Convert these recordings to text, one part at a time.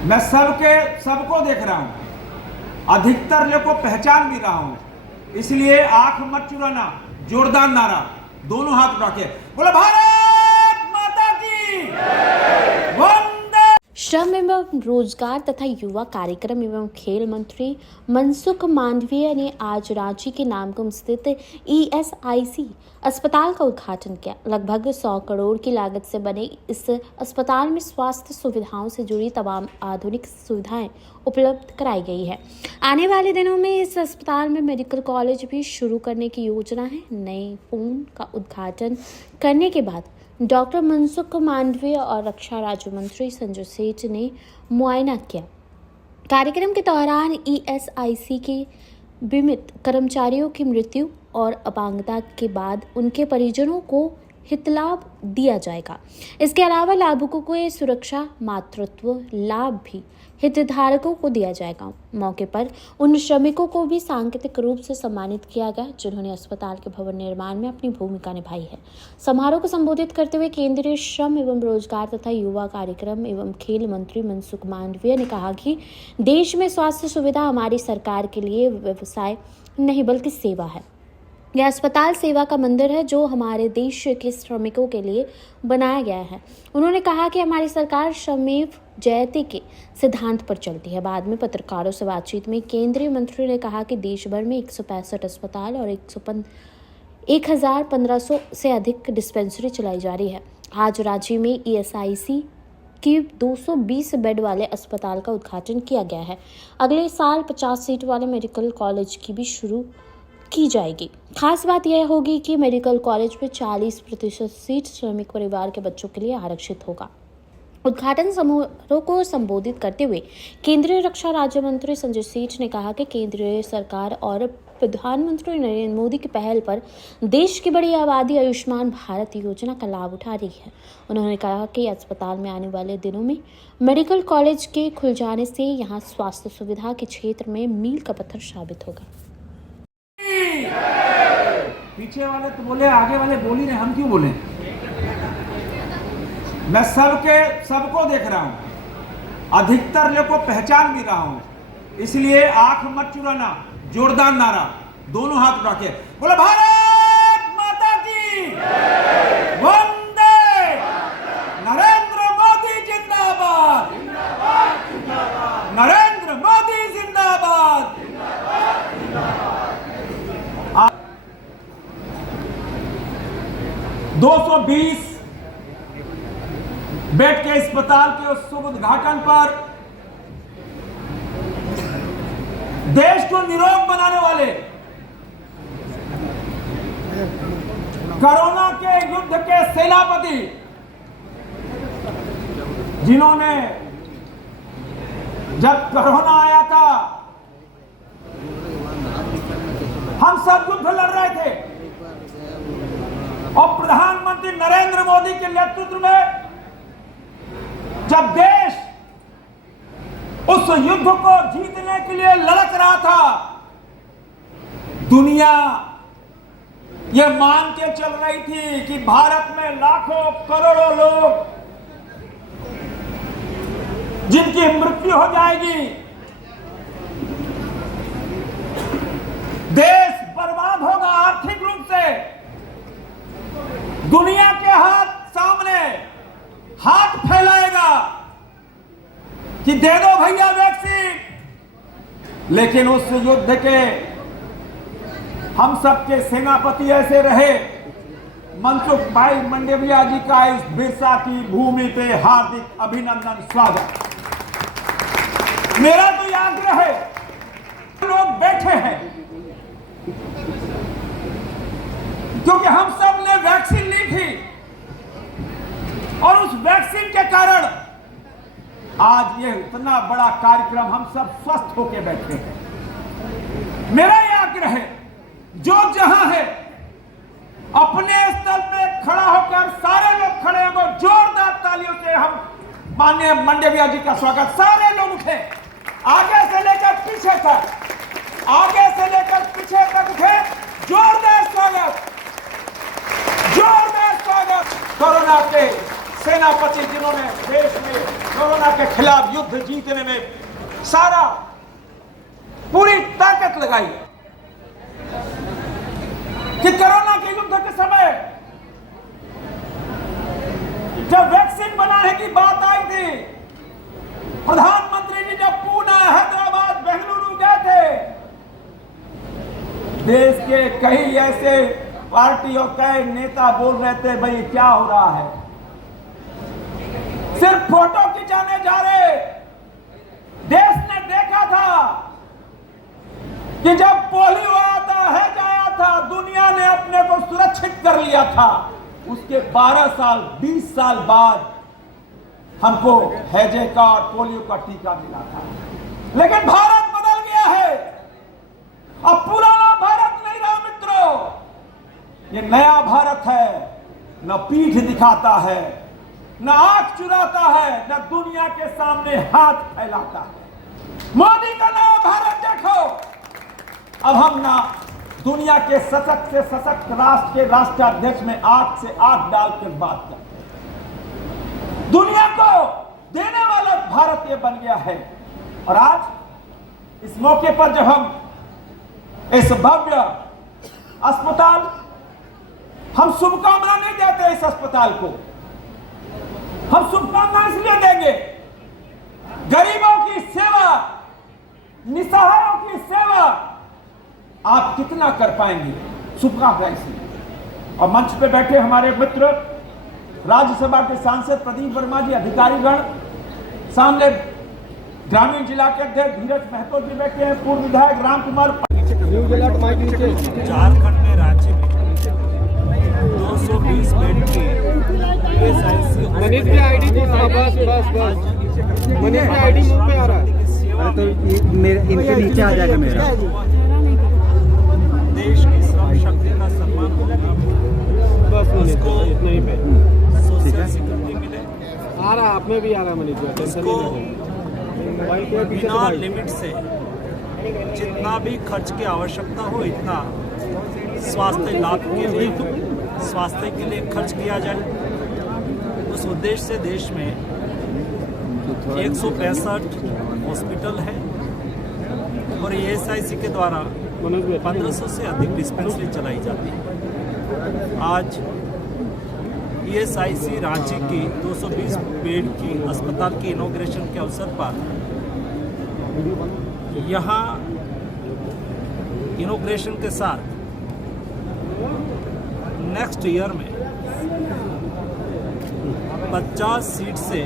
मैं सबको देख रहा हूं, अधिकतर लोग को पहचान भी रहा हूं, इसलिए आंख मत चुराना। जोरदार नारा, दोनों हाथ उठा के बोलो भारत माता की वंदे। श्रम एवं रोजगार तथा युवा कार्यक्रम एवं खेल मंत्री मनसुख मांडविया ने आज रांची के नामकुम स्थित ESIC अस्पताल का उद्घाटन किया। लगभग 100 करोड़ की लागत से बने इस अस्पताल में स्वास्थ्य सुविधाओं से जुड़ी तमाम आधुनिक सुविधाएं उपलब्ध कराई गई है। आने वाले दिनों में इस अस्पताल में मेडिकल कॉलेज भी शुरू करने की योजना है। नए भवन का उद्घाटन करने के बाद डॉक्टर मनसुख मांडविया और रक्षा राज्य मंत्री संजय सेठ ने मुआयना किया। कार्यक्रम के दौरान ESIC के बीमित कर्मचारियों की मृत्यु और अपांगता के बाद उनके परिजनों को हितलाभ दिया जाएगा। इसके अलावा लाभुकों को सुरक्षा मातृत्व लाभ भी हितधारकों को दिया जाएगा। मौके पर उन श्रमिकों को भी सांकेतिक रूप से सम्मानित किया गया जिन्होंने अस्पताल के भवन निर्माण में अपनी भूमिका निभाई है। समारोह को संबोधित करते हुए केंद्रीय श्रम एवं रोजगार तथा युवा कार्यक्रम एवं खेल मंत्री मनसुख मांडविया ने कहा कि देश में स्वास्थ्य सुविधा हमारी सरकार के लिए व्यवसाय नहीं बल्कि सेवा है। यह अस्पताल सेवा का मंदिर है जो हमारे देश के श्रमिकों के लिए बनाया गया है। उन्होंने कहा कि हमारी सरकार श्रमेव जयते के सिद्धांत पर चलती है। बाद में पत्रकारों से बातचीत में केंद्रीय मंत्री ने कहा कि देश भर में 165 अस्पताल और 1,1500 से अधिक डिस्पेंसरी चलाई जा रही है। आज रांची में ESIC की 220 बेड वाले अस्पताल का उद्घाटन किया गया है। अगले साल 50 सीट वाले मेडिकल कॉलेज की भी शुरू की जाएगी। खास बात यह होगी कि मेडिकल कॉलेज में 40% सीट श्रमिक परिवार के बच्चों के लिए आरक्षित होगा। उद्घाटन समारोह को संबोधित करते हुए केंद्रीय रक्षा राज्य मंत्री संजय सेठ ने कहा कि केंद्रीय सरकार और प्रधानमंत्री नरेंद्र मोदी की पहल पर देश की बड़ी आबादी आयुष्मान भारत योजना का लाभ उठा रही है। उन्होंने कहा कि अस्पताल में आने वाले दिनों में मेडिकल कॉलेज के खुल जाने से यहाँ स्वास्थ्य सुविधा के क्षेत्र में मील का पत्थर साबित होगा। पीछे वाले तो बोले, आगे वाले बोल ही रहे, हम क्यों बोले? मैं सबको देख रहा हूं, अधिकतर लोग को पहचान भी रहा हूं, इसलिए आंख मत चुराना। जोरदार नारा, दोनों हाथ उठा के बोलो भारत माता की वंदे। नरेंद्र मोदी जिंदाबाद, नरेंद्र मोदी जिंदाबाद। 220 बेड के अस्पताल के शुभ उद्घाटन पर देश को निरोग बनाने वाले, कोरोना के युद्ध के सेनापति, जिन्होंने जब कोरोना आया था हम सब युद्ध लड़ रहे थे और प्रधानमंत्री नरेंद्र मोदी के नेतृत्व में जब देश उस युद्ध को जीतने के लिए लड़क रहा था, दुनिया ये मान के चल रही थी कि भारत में लाखों करोड़ों लोग जिनकी मृत्यु हो जाएगी, देश बर्बाद होगा आर्थिक रूप से। दुनिया के सामने हाथ फैलाएगा कि दे दो भैया वैक्सीन, लेकिन उस युद्ध के हम सबके सेनापति ऐसे रहे। मनसुख भाई मांडविया जी का इस बिरसा की भूमि पे हार्दिक अभिनंदन, स्वागत। मेरा तो आग्रह है, लोग बैठे हैं क्योंकि हम सब ने वैक्सीन ली थी और उस वैक्सीन के कारण आज ये इतना बड़ा कार्यक्रम हम सब स्वस्थ होकर बैठे हैं। मेरा यह आग्रह है, जो जहां है अपने स्थल पे खड़ा होकर सारे लोग खड़े हो, जोरदार तालियों से हम माननीय मांडविया जी का स्वागत। सारे लोग उठे, आगे से लेकर पीछे तक, आगे से लेकर पीछे तक उठे। जोरदार स्वागत, जोरदार स्वागत। कोरोना के सेनापति जिन्होंने देश में कोरोना के खिलाफ युद्ध जीतने में सारा पूरी ताकत लगाई, कि कोरोना के युद्ध के समय जब वैक्सीन बनाने की बात आई थी, प्रधानमंत्री जी जब पुणे, हैदराबाद, बेंगलुरु गए थे, देश के कई ऐसे पार्टी और कई नेता बोल रहे थे भाई क्या हो रहा है, सिर्फ फोटो खिंचाने जा रहे। देश ने देखा था कि जब पोलियो आता है जाया था, दुनिया ने अपने को सुरक्षित कर लिया था। उसके 12 साल 20 साल बाद हमको हैजे का और पोलियो का टीका मिला था। लेकिन भारत बदल गया है, अब पुराना भारत नहीं रहा मित्रों। ये नया भारत है, न पीठ दिखाता है, न आंख चुराता है, न दुनिया के सामने हाथ फैलाता है। मोदी का नया भारत देखो। अब हम ना दुनिया के सशक्त से सशक्त राष्ट्र के राष्ट्राध्यक्ष में आंख से आंख डालकर बात करते हैं। दुनिया को देने वाला भारत ये बन गया है। और आज इस मौके पर जब हम इस भव्य अस्पताल, हम शुभकामना नहीं देते इस अस्पताल को, हम शुभकामना इसलिए देंगे, गरीबों की सेवा, निसहायों की सेवा आप कितना कर पाएंगे, शुभकामना इसलिए। और मंच पे बैठे हमारे मित्र राज्यसभा के सांसद प्रदीप वर्मा जी, अधिकारीगण, सामने ग्रामीण जिला के अध्यक्ष धीरज महतो जी बैठे हैं, पूर्व विधायक राम कुमार। झारखंड में रांची में 220 बेड की ईएसआईसी मनीष की आईडी बस मनीष की आईडी मुंह पे आ रहा है। सेवा तो मेरे इनके नीचे आ जाएगा मेरा। देश की श्रम शक्ति का सम्मान होगा, बस उसको इतना ही पे सोशल सिक्योरिटी मिले, आ रहा, आप में भी आ रहा मनीष जी, टेंशन उसको नहीं लेना। बिना लिमिट से जितना भी खर्च की आवश्यकता हो इतना स्वास्थ्य लाभ के लिए, स्वास्थ्य के लिए खर्च किया जाए। उस उद्देश्य से देश में 165 हॉस्पिटल है और ईएसआईसी के द्वारा 1500 से अधिक डिस्पेंसरी चलाई जाती है। आज ईएसआईसी रांची की 220 बेड की अस्पताल की इनॉग्रेशन के अवसर पर यहाँ इनॉग्रेशन के साथ नेक्स्ट ईयर में 50 सीट से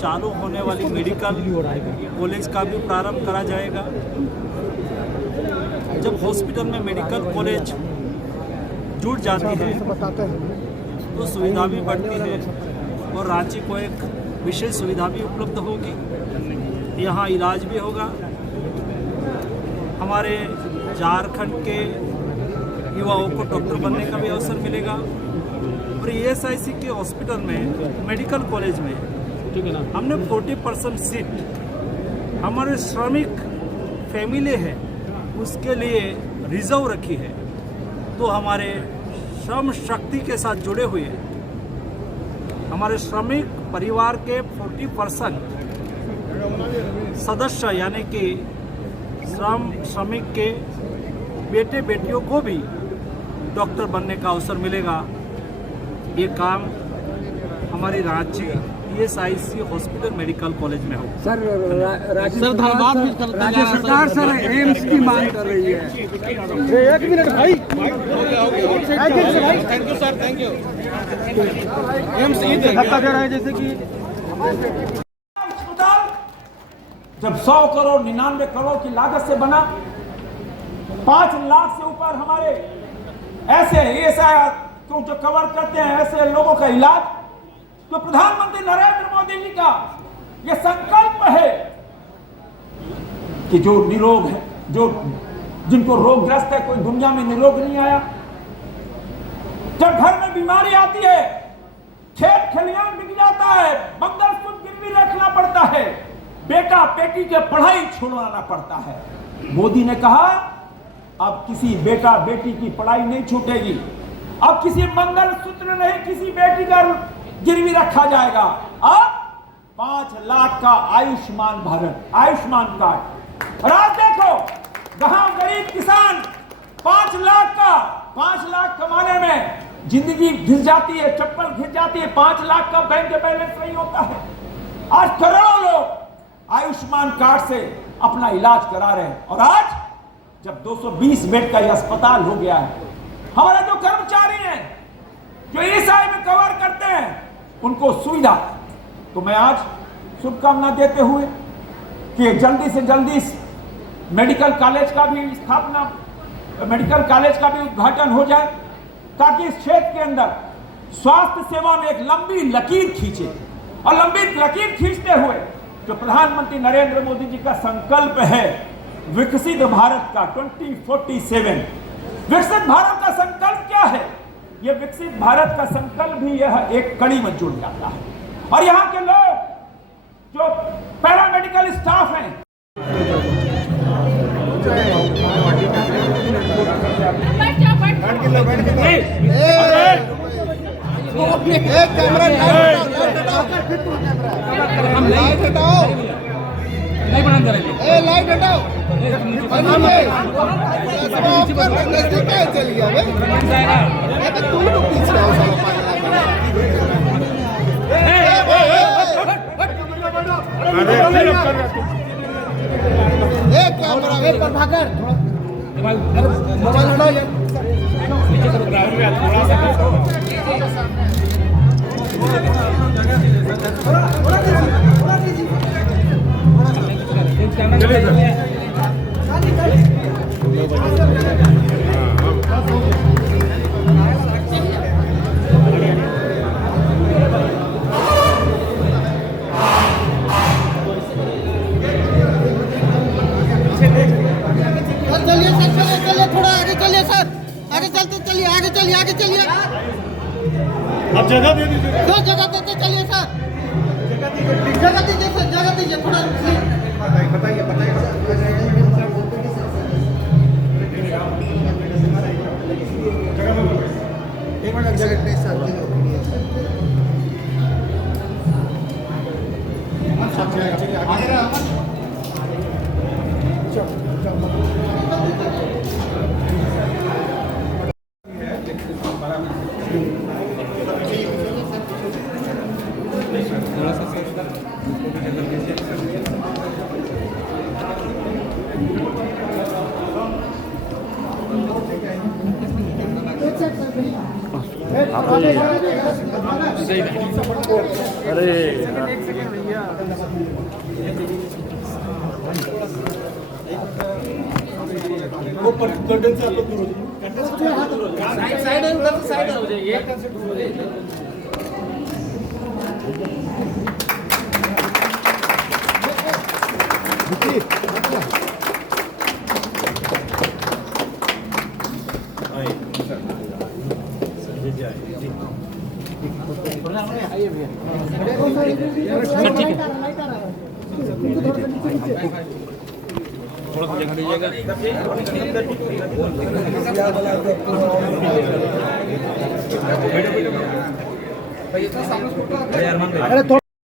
चालू होने वाली मेडिकल कॉलेज का भी प्रारंभ करा जाएगा। जब हॉस्पिटल में मेडिकल कॉलेज जुड़ जाती है तो सुविधा भी बढ़ती है और रांची को एक विशेष सुविधा भी उपलब्ध होगी, यहाँ इलाज भी होगा। हमारे झारखंड के युवाओं को डॉक्टर बनने का भी अवसर मिलेगा और ईएसआईसी के हॉस्पिटल में, मेडिकल कॉलेज में हमने 40% सीट हमारे श्रमिक फैमिली है उसके लिए रिजर्व रखी है। तो हमारे श्रम शक्ति के साथ जुड़े हुए हमारे श्रमिक परिवार के 40% सदस्य यानी कि श्रमिक के बेटे बेटियों को भी डॉक्टर बनने का अवसर मिलेगा। ये काम हमारी Ranchi ESIC hospital medical college में हो। सर राज्य सरकार सर एम्स की मांग कर रही है। एक मिनट भाई, thank you sir, thank you. AIIMS धक्का दे रहा है जैसे कि अस्पताल जब 100 करोड़ 99 करोड़ की लागत से बना, 5 लाख से ऊपर हमारे ऐसे ईएसआई को जो कवर करते हैं ऐसे लोगों का इलाज, तो प्रधानमंत्री नरेंद्र मोदी जी का यह संकल्प है कि जो निरोग है, जो जिनको रोगग्रस्त है, कोई दुनिया में निरोग नहीं आया। जब घर में बीमारी आती है, खेत खलियान बिक जाता है, मंगलसूत्र गिरवी रखना पड़ता है, बेटा बेटी के पढ़ाई छुड़वाना पड़ता है। मोदी ने कहा अब किसी बेटा बेटी की पढ़ाई नहीं छूटेगी। अब किसी मंगलसूत्र नहीं किसी बेटी का गिरवी रखा जाएगा। अब 5 लाख का आयुष्मान भारत, आयुष्मान कार्ड। और आज देखो गांव गरीब किसान 5 लाख कमाने में जिंदगी घिस जाती है, चप्पल घिस जाती है। 5 लाख का बैंक बैलेंस नहीं होता है। आज करोड़ों लोग आयुष्मान कार्ड से अपना इलाज करा रहे हैं। और आज जब 220 बेड का यह अस्पताल हो गया है, हमारे जो कर्मचारी हैं जो ईएसआई में कवर करते हैं उनको सुविधा, तो मैं आज शुभकामना देते हुए कि जल्दी से जल्दी मेडिकल कॉलेज का भी स्थापना, मेडिकल कॉलेज का भी उद्घाटन हो जाए, ताकि इस क्षेत्र के अंदर स्वास्थ्य सेवा में एक लंबी लकीर खींचे। और लंबी लकीर खींचते हुए जो प्रधानमंत्री नरेंद्र मोदी जी का संकल्प है विकसित भारत का 2047, विकसित भारत का संकल्प क्या है? यह विकसित भारत का संकल्प भी यह एक कड़ी में जुड़ जाता है। और यहाँ के लोग जो पैरामेडिकल स्टाफ हैं, लाइट हटाओ, चल गया तू तो पीछे कैमरा भागर मोबाइल हटाओ यार। चलिए सर, चलिए थोड़ा आगे चलिए सर, आगे चलते चलिए, आगे चलिए। आप जगह दे दीजिए, दो जगह देते चलिए सर, जगह दीजिए सर, जगह दीजिए थोड़ा। बताइए एक मिनट जगह नहीं सर। साइड हो जाइए।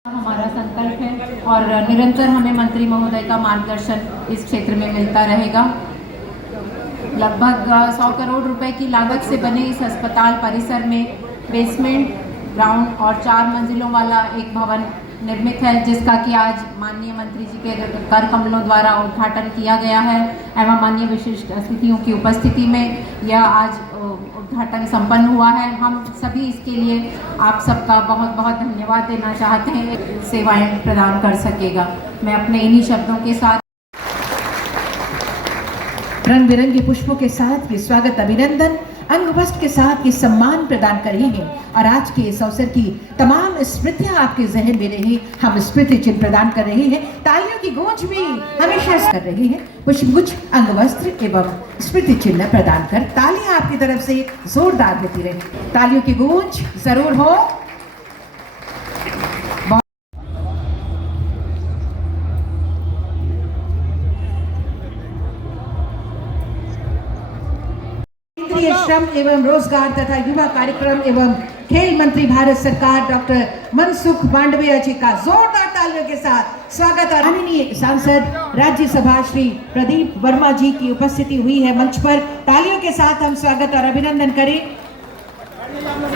हमारा संकल्प है और निरंतर हमें मंत्री महोदय का मार्गदर्शन इस क्षेत्र में मिलता रहेगा। लगभग 100 करोड़ रुपए की लागत से बने इस अस्पताल परिसर में बेसमेंट, ग्राउंड और 4 मंजिलों वाला एक भवन निर्मित है, जिसका कि आज माननीय मंत्री जी के कर कमलों द्वारा उद्घाटन किया गया है एवं माननीय विशिष्ट अतिथियों की उपस्थिति में यह आज उद्घाटन संपन्न हुआ है। हम सभी इसके लिए आप सबका बहुत बहुत धन्यवाद देना चाहते हैं, सेवाएं प्रदान कर सकेगा। मैं अपने इन्हीं शब्दों के साथ रंग बिरंगे पुष्पों के साथ ये स्वागत अभिनंदन अंग वस्त्र के साथ ये सम्मान प्रदान कर रहे हैं और आज के इस अवसर की तमाम स्मृतियां आपके जहन में रहे, हम स्मृति चिन्ह प्रदान कर रहे हैं। तालियों की गूंज भी हमेशा कर रहे हैं। पुष्पगुच्छ, अंग वस्त्र एवं स्मृति चिन्ह प्रदान कर तालियां आपकी तरफ से जोरदार देती रहे। तालियों की गूंज जरूर हो। केंद्रीय श्रम एवं रोजगार तथा युवा कार्यक्रम एवं खेल मंत्री भारत सरकार डॉक्टर मनसुख मांडविया जी का जोरदार तालियों के साथ स्वागत। और माननीय सांसद राज्यसभा श्री प्रदीप वर्मा जी की उपस्थिति हुई है मंच पर। तालियों के साथ हम स्वागत और अभिनंदन करें।